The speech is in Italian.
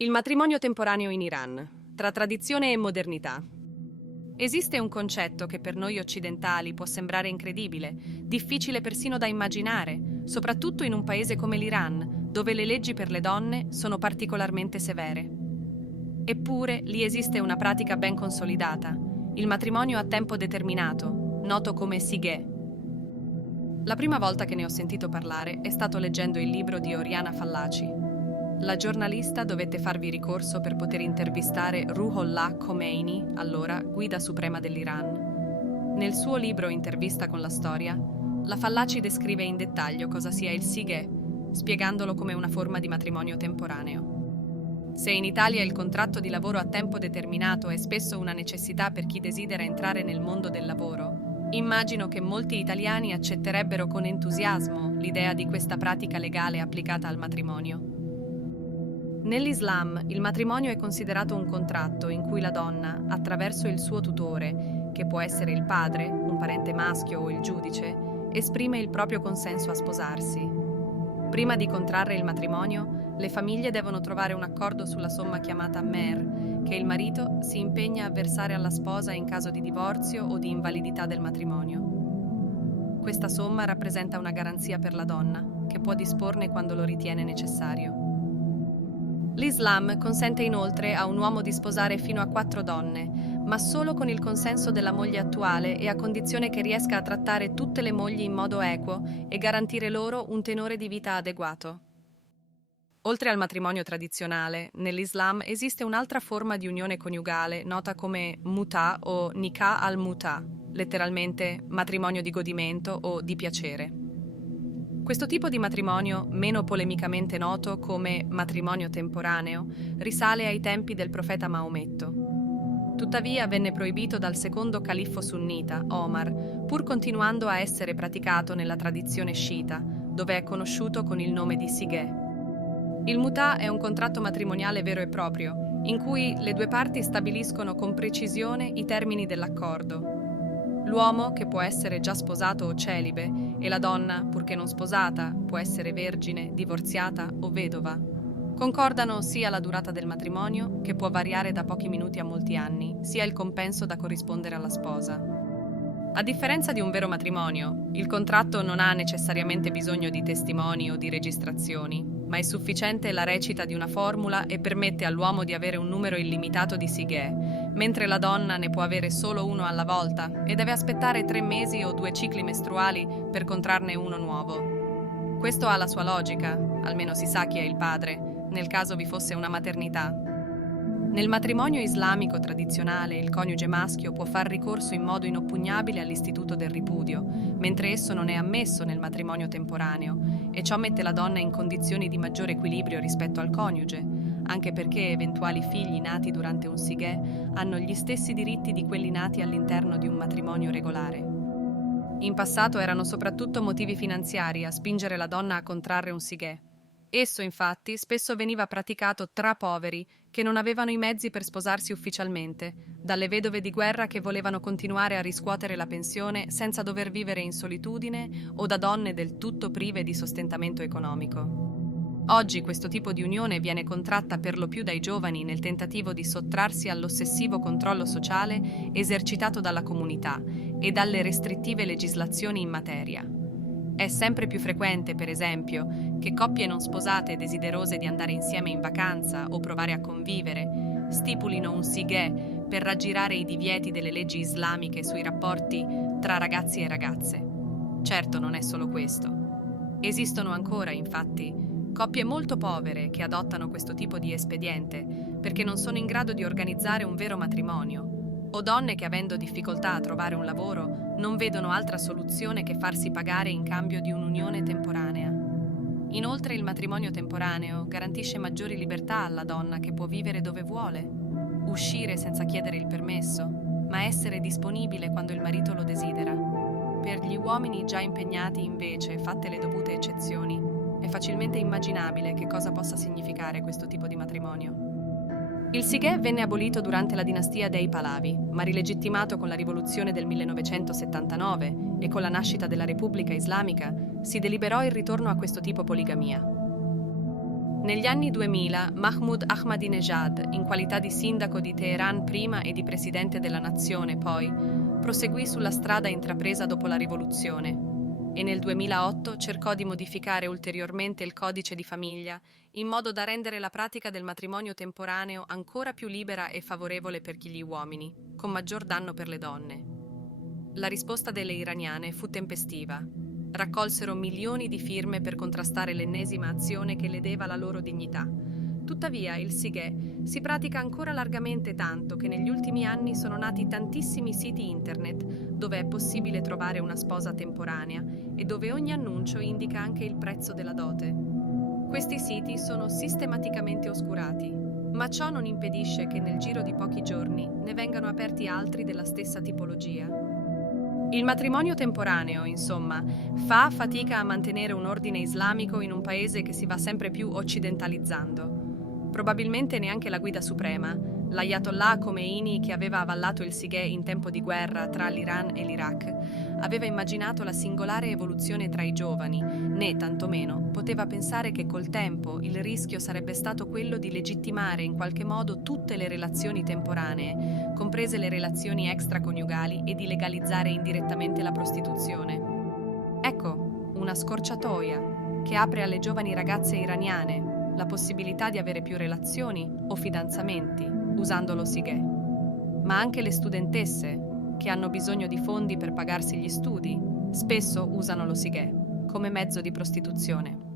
Il matrimonio temporaneo in Iran, tra tradizione e modernità. Esiste un concetto che per noi occidentali può sembrare incredibile, difficile persino da immaginare, soprattutto in un paese come l'Iran, dove le leggi per le donne sono particolarmente severe. Eppure, lì esiste una pratica ben consolidata, il matrimonio a tempo determinato, noto come Sighe. La prima volta che ne ho sentito parlare è stato leggendo il libro di Oriana Fallaci. La giornalista dovette farvi ricorso per poter intervistare Ruhollah Khomeini, allora guida suprema dell'Iran. Nel suo libro Intervista con la storia, la Fallaci descrive in dettaglio cosa sia il Sighe, spiegandolo come una forma di matrimonio temporaneo. Se in Italia il contratto di lavoro a tempo determinato è spesso una necessità per chi desidera entrare nel mondo del lavoro, immagino che molti italiani accetterebbero con entusiasmo l'idea di questa pratica legale applicata al matrimonio. Nell'Islam, il matrimonio è considerato un contratto in cui la donna, attraverso il suo tutore, che può essere il padre, un parente maschio o il giudice, esprime il proprio consenso a sposarsi. Prima di contrarre il matrimonio, le famiglie devono trovare un accordo sulla somma chiamata mehr, che il marito si impegna a versare alla sposa in caso di divorzio o di invalidità del matrimonio. Questa somma rappresenta una garanzia per la donna, che può disporne quando lo ritiene necessario. L'Islam consente inoltre a un uomo di sposare fino a 4 donne, ma solo con il consenso della moglie attuale e a condizione che riesca a trattare tutte le mogli in modo equo e garantire loro un tenore di vita adeguato. Oltre al matrimonio tradizionale, nell'Islam esiste un'altra forma di unione coniugale nota come muta o nikah al-muta, letteralmente matrimonio di godimento o di piacere. Questo tipo di matrimonio, meno polemicamente noto come matrimonio temporaneo, risale ai tempi del profeta Maometto. Tuttavia venne proibito dal secondo califfo sunnita, Omar, pur continuando a essere praticato nella tradizione sciita, dove è conosciuto con il nome di Sighe. Il mutà è un contratto matrimoniale vero e proprio, in cui le due parti stabiliscono con precisione i termini dell'accordo. L'uomo, che può essere già sposato o celibe, e la donna, purché non sposata, può essere vergine, divorziata o vedova. Concordano sia la durata del matrimonio, che può variare da pochi minuti a molti anni, sia il compenso da corrispondere alla sposa. A differenza di un vero matrimonio, il contratto non ha necessariamente bisogno di testimoni o di registrazioni, ma è sufficiente la recita di una formula e permette all'uomo di avere un numero illimitato di sighe, mentre la donna ne può avere solo uno alla volta e deve aspettare 3 mesi o 2 cicli mestruali per contrarne uno nuovo. Questo ha la sua logica, almeno si sa chi è il padre, nel caso vi fosse una maternità. Nel matrimonio islamico tradizionale il coniuge maschio può far ricorso in modo inoppugnabile all'istituto del ripudio, mentre esso non è ammesso nel matrimonio temporaneo, e ciò mette la donna in condizioni di maggiore equilibrio rispetto al coniuge, anche perché eventuali figli nati durante un sighe hanno gli stessi diritti di quelli nati all'interno di un matrimonio regolare. In passato erano soprattutto motivi finanziari a spingere la donna a contrarre un sighe. Esso, infatti, spesso veniva praticato tra poveri che non avevano i mezzi per sposarsi ufficialmente, dalle vedove di guerra che volevano continuare a riscuotere la pensione senza dover vivere in solitudine o da donne del tutto prive di sostentamento economico. Oggi questo tipo di unione viene contratta per lo più dai giovani nel tentativo di sottrarsi all'ossessivo controllo sociale esercitato dalla comunità e dalle restrittive legislazioni in materia. È sempre più frequente, per esempio, che coppie non sposate desiderose di andare insieme in vacanza o provare a convivere stipulino un sighe per raggirare i divieti delle leggi islamiche sui rapporti tra ragazzi e ragazze. Certo, non è solo questo. Esistono ancora, infatti, coppie molto povere che adottano questo tipo di espediente perché non sono in grado di organizzare un vero matrimonio, o donne che, avendo difficoltà a trovare un lavoro, non vedono altra soluzione che farsi pagare in cambio di un'unione temporanea. Inoltre il matrimonio temporaneo garantisce maggiori libertà alla donna che può vivere dove vuole, uscire senza chiedere il permesso, ma essere disponibile quando il marito lo desidera. Per gli uomini già impegnati, invece, fatte le dovute eccezioni, è facilmente immaginabile che cosa possa significare questo tipo di matrimonio. Il sighe venne abolito durante la dinastia dei Pahlavi, ma rilegittimato con la rivoluzione del 1979 e con la nascita della Repubblica Islamica, si deliberò il ritorno a questo tipo poligamia. Negli anni 2000, Mahmoud Ahmadinejad, in qualità di sindaco di Teheran prima e di presidente della nazione poi, proseguì sulla strada intrapresa dopo la rivoluzione e nel 2008 cercò di modificare ulteriormente il codice di famiglia in modo da rendere la pratica del matrimonio temporaneo ancora più libera e favorevole per gli uomini, con maggior danno per le donne. La risposta delle iraniane fu tempestiva. Raccolsero milioni di firme per contrastare l'ennesima azione che ledeva la loro dignità. Tuttavia, il Sighe si pratica ancora largamente, tanto che negli ultimi anni sono nati tantissimi siti internet dove è possibile trovare una sposa temporanea e dove ogni annuncio indica anche il prezzo della dote. Questi siti sono sistematicamente oscurati, ma ciò non impedisce che nel giro di pochi giorni ne vengano aperti altri della stessa tipologia. Il matrimonio temporaneo, insomma, fa fatica a mantenere un ordine islamico in un paese che si va sempre più occidentalizzando. Probabilmente neanche la guida suprema, l'Ayatollah Khomeini, che aveva avallato il Sighe in tempo di guerra tra l'Iran e l'Iraq, aveva immaginato la singolare evoluzione tra i giovani, né tantomeno poteva pensare che col tempo il rischio sarebbe stato quello di legittimare in qualche modo tutte le relazioni temporanee, comprese le relazioni extraconiugali, e di legalizzare indirettamente la prostituzione. Ecco, una scorciatoia che apre alle giovani ragazze iraniane la possibilità di avere più relazioni o fidanzamenti usando lo Sighe. Ma anche le studentesse, che hanno bisogno di fondi per pagarsi gli studi, spesso usano lo Sighe come mezzo di prostituzione.